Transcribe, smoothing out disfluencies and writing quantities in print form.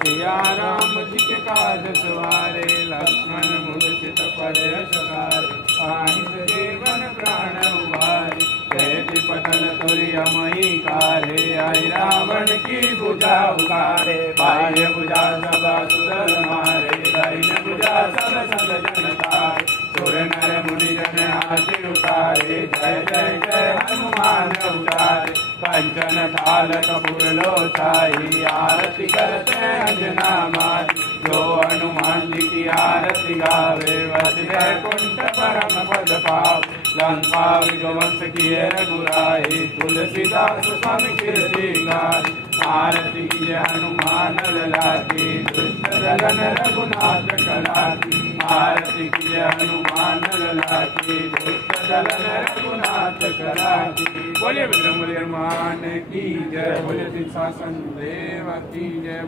सिया राम जी के काज सवारे, लक्ष्मण मूर्छित पड़े सकारे, आहित जीवन प्राण उबारे, कैति पटल तुर्यमयी कारे, आई रावण की भुजा उखाड़े, बाह्य भुजा सब असुर मारे, दाहिने भुजा सब सद जन तारे, सुर नर मुनि जन हाथि उतारे, जय जय जय हनुमान उतारे, कंचन थाल कपूर लोचाई, आरती करते अंजना माई, जो हनुमान जी की आरती गावे, वह वैकुंठ परम पद पावे, लंका विध्वंस किए रघुराई, तुलसीदास स्वामी कीर्ति गाई, आरती कीजिए हनुमान लला की, दुष्ट दलन रघुनाथ कला की, आरती कीजिए हनुमान लला की, दुष्ट दलन रघुनाथ कला की। बोलिए हनुमान की जय, बोलिए शासन देव की जय।